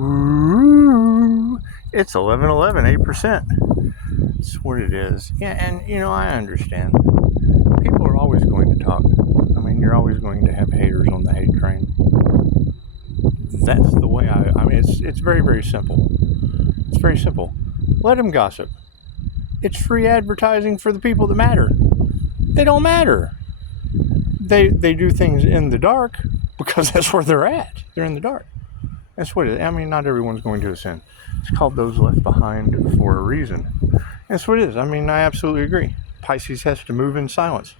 Ooh, it's 11:11, 8%. That's what it is. Yeah, and I understand. People are always going to talk. I mean, you're always going to have haters on the hate train. That's the way I mean, it's very, very simple. It's very simple. Let them gossip. It's free advertising for the people that matter. They don't matter. They do things in the dark because that's where they're at. They're in the dark. That's what it is. I mean, not everyone's going to ascend. It's called those left behind for a reason. That's what it is. I mean, I absolutely agree. Pisces has to move in silence.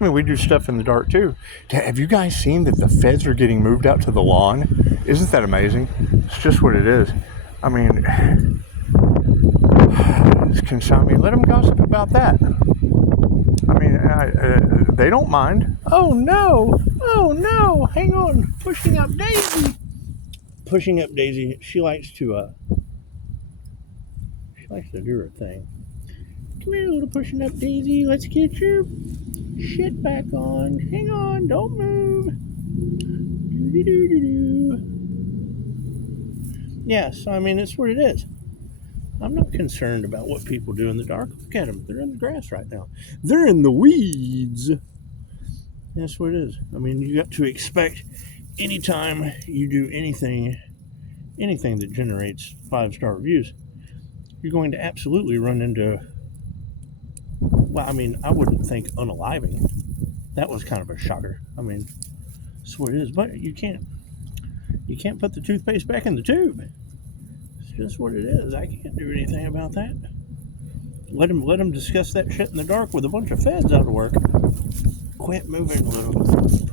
I mean, we do stuff in the dark too. Have you guys seen that the feds are getting moved out to the lawn? Isn't that amazing? It's just what it is. I mean, let them gossip about that. I mean, they don't mind. Oh no, hang on, pushing up Daisy. She likes to do her thing. Come here, little pushing up Daisy. Let's get your shit back on. Hang on, don't move. Yeah, so I mean, it's what it is. I'm not concerned about what people do in the dark. Look at them. They're in the grass right now. They're in the weeds. That's what it is. I mean, you got to expect anytime you do anything that generates 5-star reviews, you're going to absolutely run into, well, I mean, I wouldn't think unaliving. That was kind of a shocker. I mean, that's what it is. But you can't put the toothpaste back in the tube. It's just what it is. I can't do anything about that. Let them discuss that shit in the dark with a bunch of feds out of work. Quit moving, little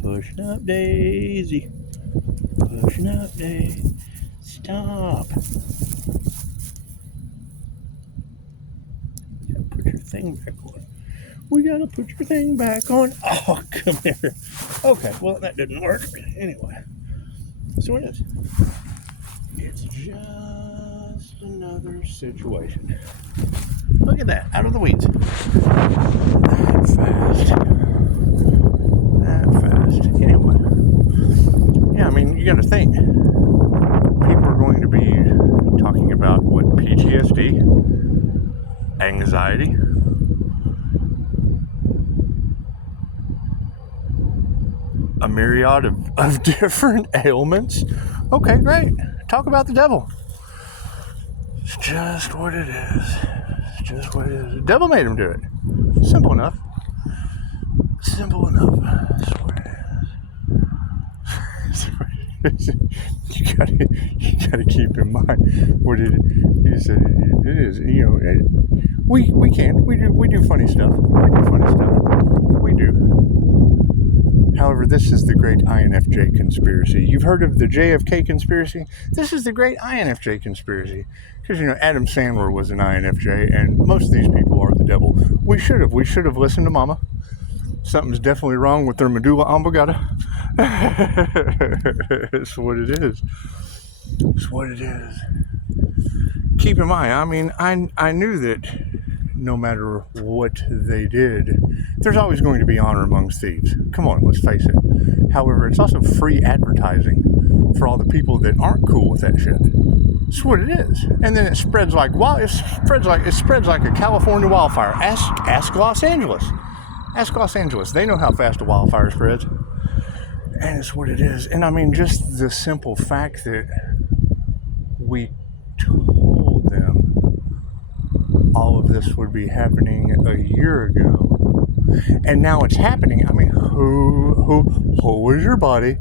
pushing up Daisy. Pushing up Daisy. Stop. You gotta put your thing back on. We gotta put your thing back on. Oh, come here. Okay, well, that didn't work. Anyway, so it is. It's just another situation. Look at that, out of the weeds. That fast. Anyway. Yeah, I mean, you gotta think. People are going to be talking about what, PTSD, anxiety, a myriad of different ailments. Okay, great. Talk about the devil. It's just what it is. It's just what it is. The devil made him do it. Simple enough. Simple enough. That's what it is. You gotta keep in mind what it is. You know, we do funny stuff. We do. However, this is the great INFJ conspiracy. You've heard of the JFK conspiracy? This is the great INFJ conspiracy. Because, Adam Sandler was an INFJ, and most of these people are the devil. We should have listened to Mama. Something's definitely wrong with their medulla oblongata. It's what it is. It's what it is. Keep in mind, I mean, I knew that no matter what they did, there's always going to be honor amongst thieves. Come on, let's face it. However, it's also free advertising for all the people that aren't cool with that shit. It's what it is. And then it spreads like a California wildfire. Ask Los Angeles. Ask Los Angeles. They know how fast a wildfire spreads. And it's what it is. And I mean, just the simple fact that we told them all of this would be happening a year ago, and now it's happening. I mean, who was your buddy?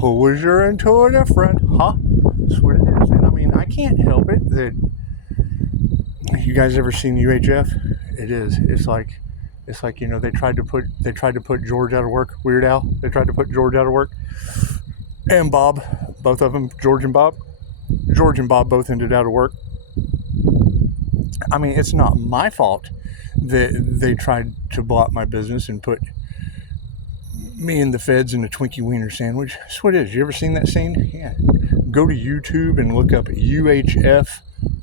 Who was your intuitive friend? Huh? That's what it is. And I mean, I can't help it that you guys ever seen UHF? It is. It's like they tried to put George out of work. Weird Al. They tried to put George out of work, and Bob, both of them, George and Bob both ended out of work. I mean, it's not my fault that they tried to block my business and put me and the feds in a Twinkie Wiener sandwich. That's what it is. You ever seen that scene? Yeah. Go to YouTube and look up UHF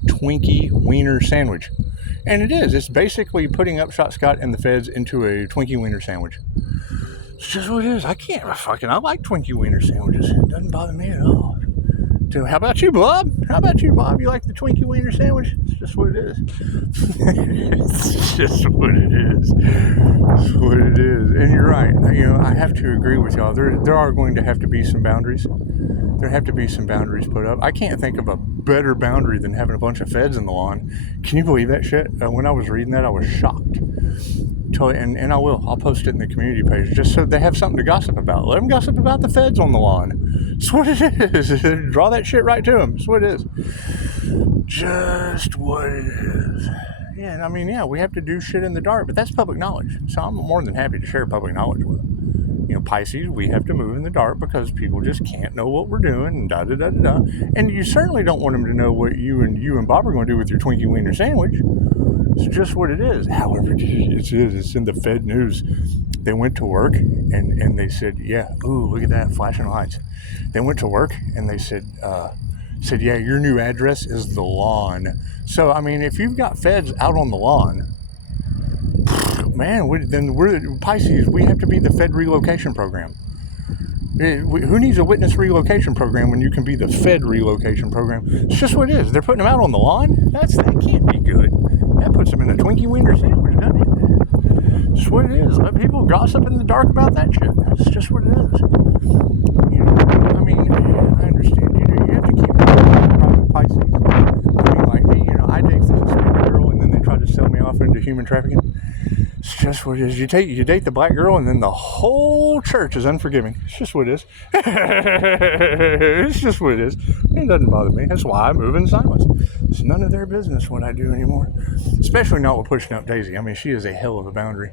Twinkie Wiener sandwich. And it is. It's basically putting Upshotscott and the feds into a Twinkie Wiener sandwich. It's just what it is. I like Twinkie Wiener sandwiches. It doesn't bother me at all. How about you, Bob? How about you, Bob? You like the Twinkie Wiener sandwich? It's just what it is. It's just what it is. It's what it is. And you're right. I have to agree with y'all. There are going to have to be some boundaries. There have to be some boundaries put up. I can't think of a better boundary than having a bunch of feds in the lawn. Can you believe that shit? When I was reading that, I was shocked. And I will. I'll post it in the community page just so they have something to gossip about. Let them gossip about the feds on the lawn. It's what it is. Draw that shit right to them. It's what it is. Just what it is. Yeah, I mean, we have to do shit in the dark, but that's public knowledge. So I'm more than happy to share public knowledge with them. Pisces, we have to move in the dark because people just can't know what we're doing and da-da-da-da-da. And you certainly don't want them to know what you and Bob are going to do with your Twinkie Wiener sandwich. It's just what it is. However, it's in the Fed news. They went to work and they said, look at that, flashing lights. They went to work and they said, your new address is the lawn. So, I mean, if you've got feds out on the lawn, man, then we're Pisces. We have to be the Fed relocation program. Who needs a witness relocation program when you can be the Fed relocation program? It's just what it is. They're putting them out on the lawn. That can't be good. That puts them in a Twinkie Wiener sandwich, doesn't it? It's what it is. Let people gossip in the dark about that shit. It's just what it is. I mean, I understand. You have to keep it private, Pisces. I mean, like me, I date this Hispanic girl, and then they try to sell me off into human trafficking. It's just what it is. You date the black girl, and then the whole church is unforgiving. It's just what it is. It's just what it is. It doesn't bother me. That's why I move in silence. It's none of their business what I do anymore. Especially not with pushing up Daisy. I mean, she is a hell of a boundary.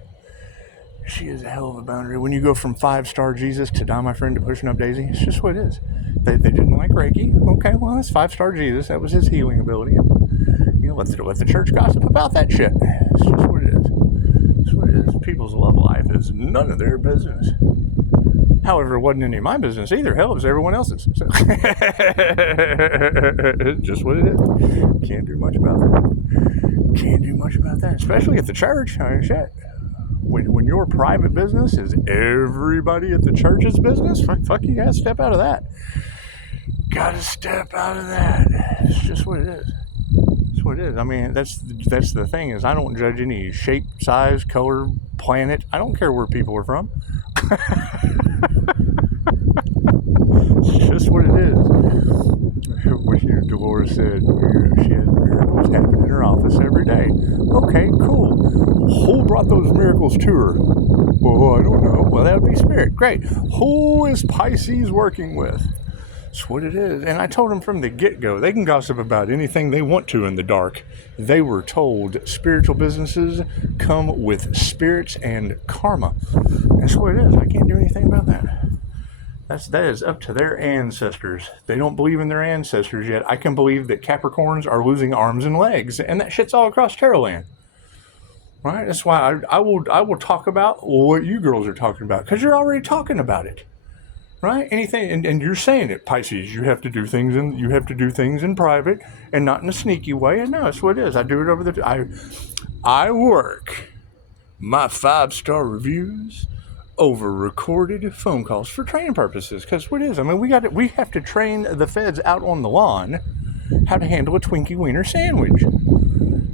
She is a hell of a boundary. When you go from 5-star Jesus to Die My Friend to pushing up Daisy, it's just what it is. They didn't like Reiki. Okay, well, that's 5-star Jesus. That was his healing ability. Let the church gossip about that shit. It's just what it is. It's what it is. People's love life is none of their business. However, it wasn't any of my business either. Hell, it was everyone else's. So it's just what it is. Can't do much about that. Can't do much about that. Especially at the church. I mean, shit. When your private business is everybody at the church's business, fuck, you gotta step out of that. Gotta step out of that. It's just what it is. It's what it is. I mean, that's the thing is I don't judge any shape, size, color, planet. I don't care where people are from. It's just what it is. When Dolores said she had miracles happen in her office every day. Okay, cool. Who brought those miracles to her? Well, I don't know. Well, that would be spirit. Great. Who is Pisces working with? That's what it is. And I told them from the get-go, they can gossip about anything they want to in the dark. They were told spiritual businesses come with spirits and karma. That's what it is. I can't do anything about that. That is up to their ancestors. They don't believe in their ancestors yet. I can believe that Capricorns are losing arms and legs, and that shit's all across Terrorland. Right? That's why I will talk about what you girls are talking about, because you're already talking about it. Right? Anything, and you're saying it, Pisces. You have to do things in private and not in a sneaky way. And no, that's what it is. I do it over I work my 5-star reviews over recorded phone calls for training purposes. Because what it is, I mean, we have to train the feds out on the lawn how to handle a Twinkie Wiener sandwich.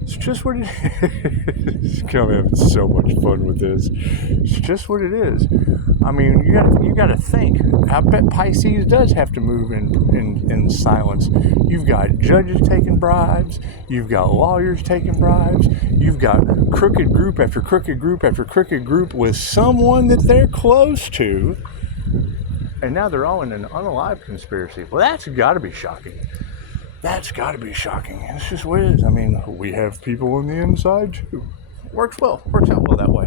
It's just what it is. I'm having so much fun with this. It's just what it is. I mean, you gotta think. I bet Pisces does have to move in silence. You've got judges taking bribes. You've got lawyers taking bribes. You've got crooked group after crooked group after crooked group with someone that they're close to. And now they're all in an unalived conspiracy. Well, that's got to be shocking. That's got to be shocking. It's just what it is. I mean, we have people on the inside too. Works out well that way.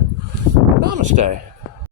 Namaste.